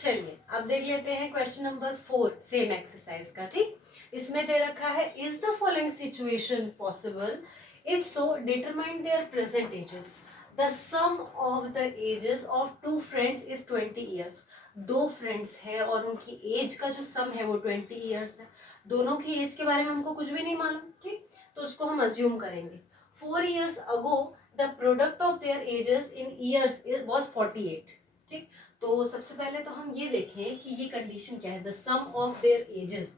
चलिए अब देख लेते हैं क्वेश्चन नंबर 4 सेम एक्सरसाइज का। ठीक, इसमें दे रखा है is the following situation possible, if so determine their present ages. The sum of the ages of two friends is 20 years. दो फ्रेंड्स है और उनकी एज का जो सम है वो 20 ईयर्स है। दोनों की एज के बारे में हमको कुछ भी नहीं मालूम। ठीक, तो उसको हम अज्यूम करेंगे। 4 years ago the product of their ages in years was 48। ठीक, तो सबसे पहले तो हम ये देखें कि ये कंडीशन क्या है, the sum of their ages.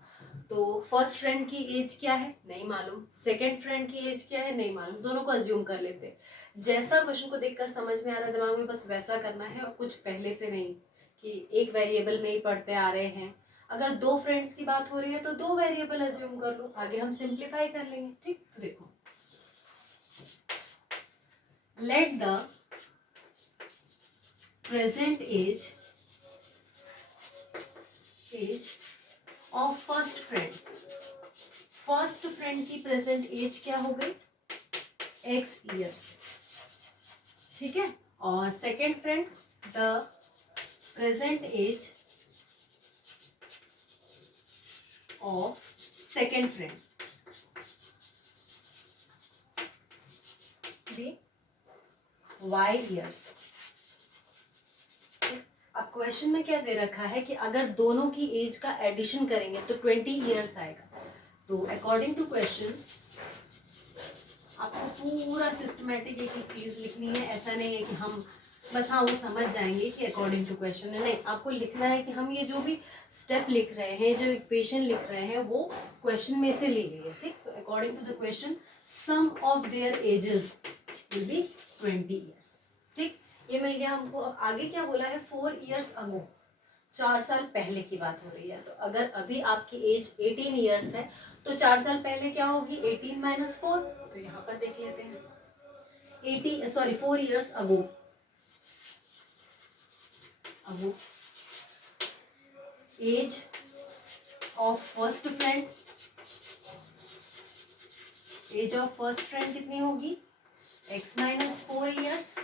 तो फर्स्ट फ्रेंड की एज क्या है नहीं मालूम, सेकंड फ्रेंड की एज क्या है नहीं मालूम, दोनों को अज्यूम कर लेते हैं। जैसा क्वेश्चन को देखकर समझ में आ रहा है दिमाग में बस वैसा करना है और कुछ पहले से नहीं कि एक वेरिएबल में ही पढ़ते आ रहे हैं। अगर दो फ्रेंड्स की बात हो रही है तो दो वेरिएबल अज्यूम कर लो, आगे हम सिंप्लीफाई कर लेंगे। ठीक, तो देखो let the present age of first friend की प्रेजेंट एज क्या हो गई x years। ठीक है, और second friend the present age of second friend भी y years। अब क्वेश्चन में क्या दे रखा है कि अगर दोनों की एज का एडिशन करेंगे तो 20 ईयर्स आएगा। तो अकॉर्डिंग टू क्वेश्चन आपको पूरा सिस्टमेटिक एक एक चीज लिखनी है। ऐसा नहीं है कि हम बस हाँ वो समझ जाएंगे कि अकॉर्डिंग टू क्वेश्चन है, नहीं, आपको लिखना है कि हम ये जो भी स्टेप लिख रहे हैं, जो इक्वेशन लिख रहे हैं वो क्वेश्चन में से ली गई है। ठीक, तो according to the question sum of their ages will be 20 years. ठीक, ये मिल गया हमको। अब आगे क्या बोला है, 4 years अगो, 4 साल पहले की बात हो रही है। तो अगर अभी आपकी एज 18 ईयर्स है तो 4 साल पहले क्या होगी 18 माइनस 4। तो यहाँ पर देख लेते हैं 4 years ago age of first friend, age of first friend कितनी होगी x माइनस 4 ईयर्स।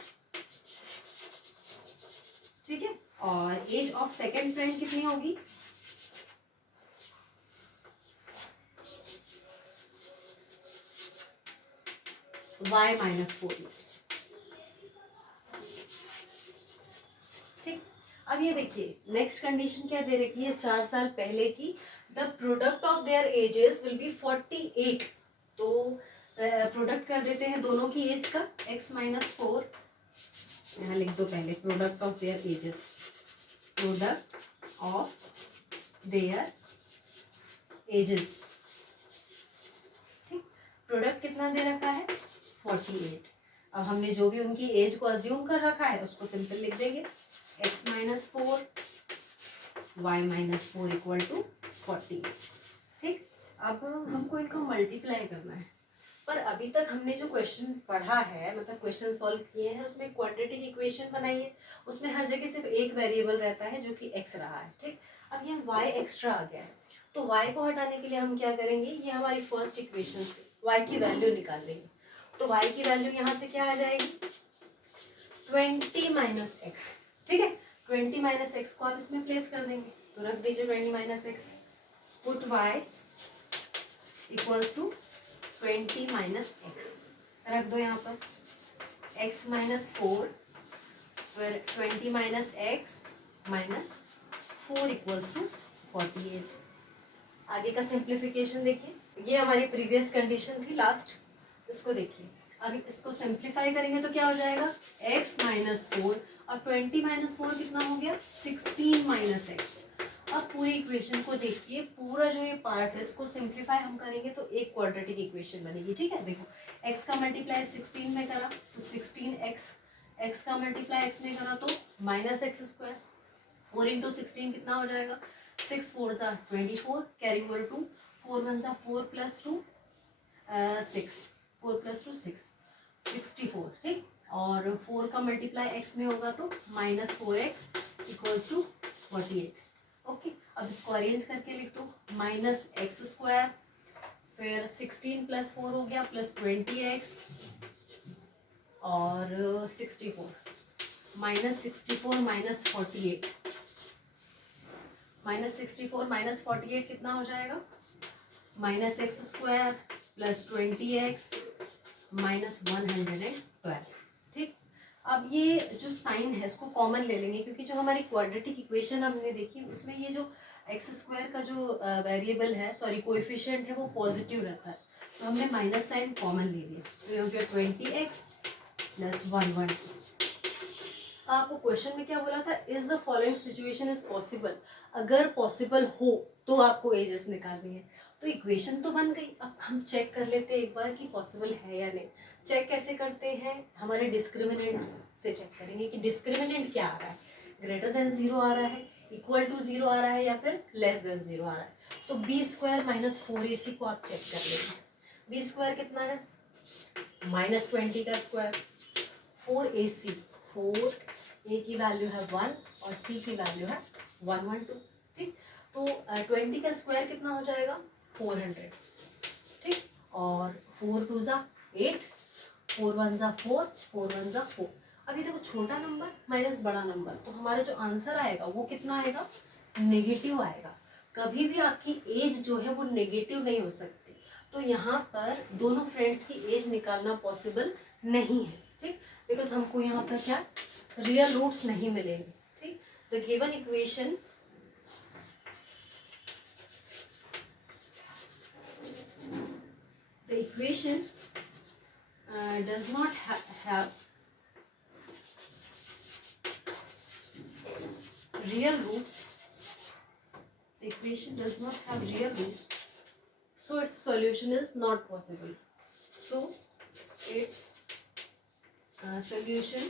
ठीक है, और एज ऑफ सेकेंड फ्रेंड कितनी होगी y माइनस 4 ईयर्स। ठीक, अब ये देखिए नेक्स्ट कंडीशन क्या दे रखी है, 4 साल पहले की। The product of their ages will B 48। तो प्रोडक्ट कर देते हैं दोनों की एज का x माइनस 4। यहाँ लिख दो पहले product of their edges, product of their edges. ठीक, प्रोडक्ट कितना दे रखा है 48। अब हमने जो भी उनकी एज को अज्यूम कर रखा है उसको सिंपल लिख देंगे x minus 4 y minus 4 equal to 48। ठीक, अब हमको इनको मल्टीप्लाई करना है। पर अभी तक हमने जो क्वेश्चन पढ़ा है, मतलब क्वेश्चन सॉल्व किए हैं, उसमें क्वाड्रेटिक इक्वेशन बनाई है, उसमें हर जगह सिर्फ एक वेरिएबल रहता है जो कि x रहा है। ठीक, अब यहाँ y एक्स्ट्रा आ गया है तो y को हटाने के लिए हम क्या करेंगे, ये हमारी फर्स्ट इक्वेशन से y की वैल्यू निकाल लेंगे। तो y की वैल्यू यहाँ से क्या आ जाएगी 20 माइनस एक्स। ठीक है, 20 माइनस एक्स को आप इसमें प्लेस कर देंगे तो रख दीजिए 20 minus x, put y equals to 20 minus x, रख दो यहाँ पर x माइनस 4 फिर 20 minus x minus 4 equals to 48। आगे का सिंप्लीफिकेशन देखिए, ये हमारी प्रीवियस कंडीशन थी लास्ट, इसको देखिए। अभी इसको सिंप्लीफाई करेंगे तो क्या हो जाएगा x माइनस 4 और 20 माइनस 4 कितना हो गया 16 माइनस एक्स। अब पूरी इक्वेशन को देखिए, पूरा जो ये पार्ट है इसको सिंप्लीफाई हम करेंगे तो एक क्वाड्रेटिक इक्वेशन बनेगी। ठीक है, देखो x का मल्टीप्लाई 16 में करा तो 16x, x का मल्टीप्लाई x में करा तो माइनस एक्स स्क्वायर, 4 इंटू 16 कितना हो जाएगा 6 4 सा 24, कैरी ओवर 2, 4 1 सा 4 प्लस 2 6, 4 प्लस 2 6, 64। ठीक, और 4 का मल्टीप्लाई x में होगा तो minus 4x equals to 48। Okay, अब इसको अरेंज करके लिख दो माइनस एक्स स्क्वायर फिर 16 प्लस 4 हो गया प्लस 20x और 64 माइनस 64 माइनस 48 -64 -48 कितना हो जाएगा, -x² प्लस 20x -112। ठीक, अब ये जो साइन है इसको कॉमन ले लेंगे, क्योंकि जो हमारी क्वाड्रेटिक इक्वेशन हमने देखी उसमें ये जो x² का जो वेरिएबल है, सॉरी कोएफिशिएंट है, वो पॉजिटिव रहता है, तो हमने माइनस साइन कॉमन ले लिया, तो ये हो गया 20x प्लस 112। आपको क्वेश्चन में क्या बोला था, is the following situation is possible, अगर पॉसिबल हो तो आपको एजेस निकालनी है। तो इक्वेशन तो बन गई, अब हम चेक कर लेते हैं एक बार कि पॉसिबल है या नहीं। चेक कैसे करते हैं, हमारे डिस्क्रिमिनेंट से चेक करेंगे कि डिस्क्रिमिनेंट क्या आ रहा है, ग्रेटर देन 0 आ रहा है, इक्वल टू 0 आ रहा है, या फिर लेस देन 0 आ रहा है। तो b² माइनस 4ac को आप चेक कर लेंगे। b² कितना है, -20 का स्क्वायर, 4ac, 4a की वैल्यू है 1 और c की वैल्यू है 112। ठीक, तो 20 का स्क्वायर कितना हो जाएगा, 400। ठीक, और 4 2 ज़ा 8, 4 1 ज़ा 4, 4 1 ज़ा 4। अभी देखो छोटा नंबर माइनस बड़ा नंबर, तो हमारा जो आंसर आएगा वो कितना आएगा, नेगेटिव आएगा। कभी भी आपकी एज जो है वो नेगेटिव नहीं हो सकती, तो यहाँ पर दोनों फ्रेंड्स की एज निकालना पॉसिबल नहीं है। ठीक, बिकॉज हमको यहाँ पर क्या रियल रूट्स नहीं मिलेंगे। ठीक, the given equation does not have real roots. The equation does not have real roots, so its solution is not possible. So its solution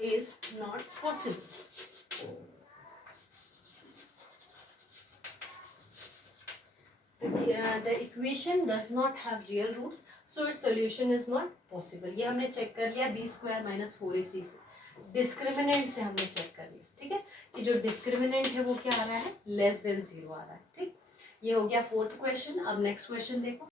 is not possible. The equation does not have real roots, so its solution is not possible. ये हमने check कर लिया b² minus 4ac से, discriminant से हमने check कर लिया। ठीक है, कि जो डिस्क्रिमिनेंट है वो क्या आ रहा है, लेस देन 0 आ रहा है। ठीक, ये हो गया फोर्थ क्वेश्चन। अब नेक्स्ट क्वेश्चन देखो।